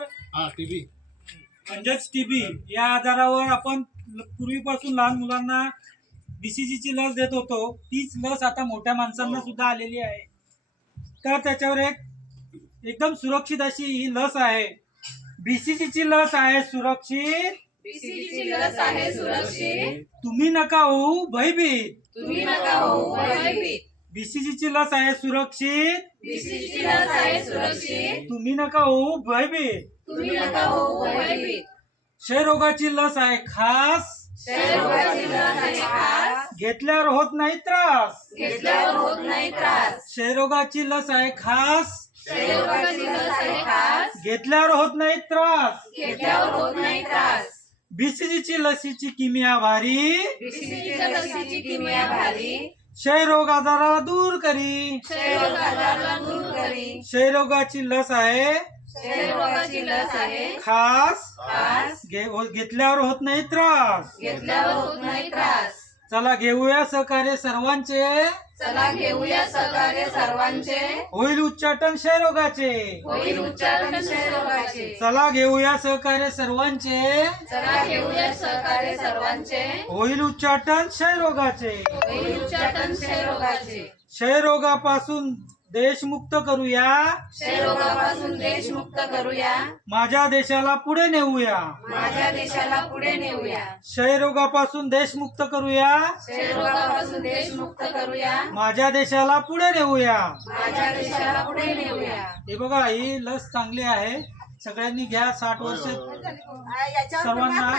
तर टीबी म्हणजेच टीबी या आजारावर आपण पूर्वीपासून लहान मुलांना BCG ची लस देत होतो. तीच लस आता मोठ्या माणसांना सुद्धा आलेली आहे. तर त्याच्यावर एकदम सुरक्षित अशी ही लस आहे. BCG ची लस आहे सुरक्षित. BCG ची लस आहे सुरक्षित. तुम्ही नका होऊ भयभीत. तुम्ही नका होऊ भयभीत. BCG ची लस आहे सुरक्षित. BCG ची लस आहे सुरक्षित. तुम्ही नका होऊ भयभीत. तुम्ही नका होऊ भयभीत. क्षयरोगाची लस आहे खास. क्षयरोगाची लस आहे खास. घेतल्यावर होत नाही त्रास. घेतल्यावर होत नाही त्रास. क्षयरोगाची लस आहे खास. क्षयरोगाची लस आहे खास. घेतल्यावर होत नाही त्रास. घेतल्यावर होत नाही त्रास. BCG ची लसीची किमया भारी. BCG च्या लसीची किमया भारी. क्षयरोग आजाराला दूर करी. क्षयरोग आजाराला दूर करी. क्षयरोगाची लस आहे क्षयरोगाची लस आहे खास. खास. घेतल्यावर होत नाही त्रास. घेतल्यावर होत नाही त्रास. चला घेऊया सहकार्य सर्वांचे. चला घेऊया सहकार्य सर्वांचे. होईल उच्चाटन क्षयरोगाचे. होईल उच्चाटन क्षयरोगाचे. चला घेऊया सहकार्य सर्वांचे. चला घेऊया सहकार्य सर्वांचे. होईल उच्चाटन क्षयरोगाचे. होईल उच्चाटन क्षयरोगाचे. क्षयरोगापासून देश मुक्त करूया. क्षयरोगापासून देश मुक्त करूया. माझ्या देशाला पुढे नेऊया. माझ्या देशाला पुढे नेऊया. क्षयरोगापासून देश मुक्त करूया. क्षयरोगापासून देश मुक्त करूया. माझ्या देशाला पुढे नेऊया. माझ्या देशाला पुढे नेऊया. हे बघा ही लस चांगली आहे. सगळ्यांनी घ्या. 60 वर्ष सर्वांना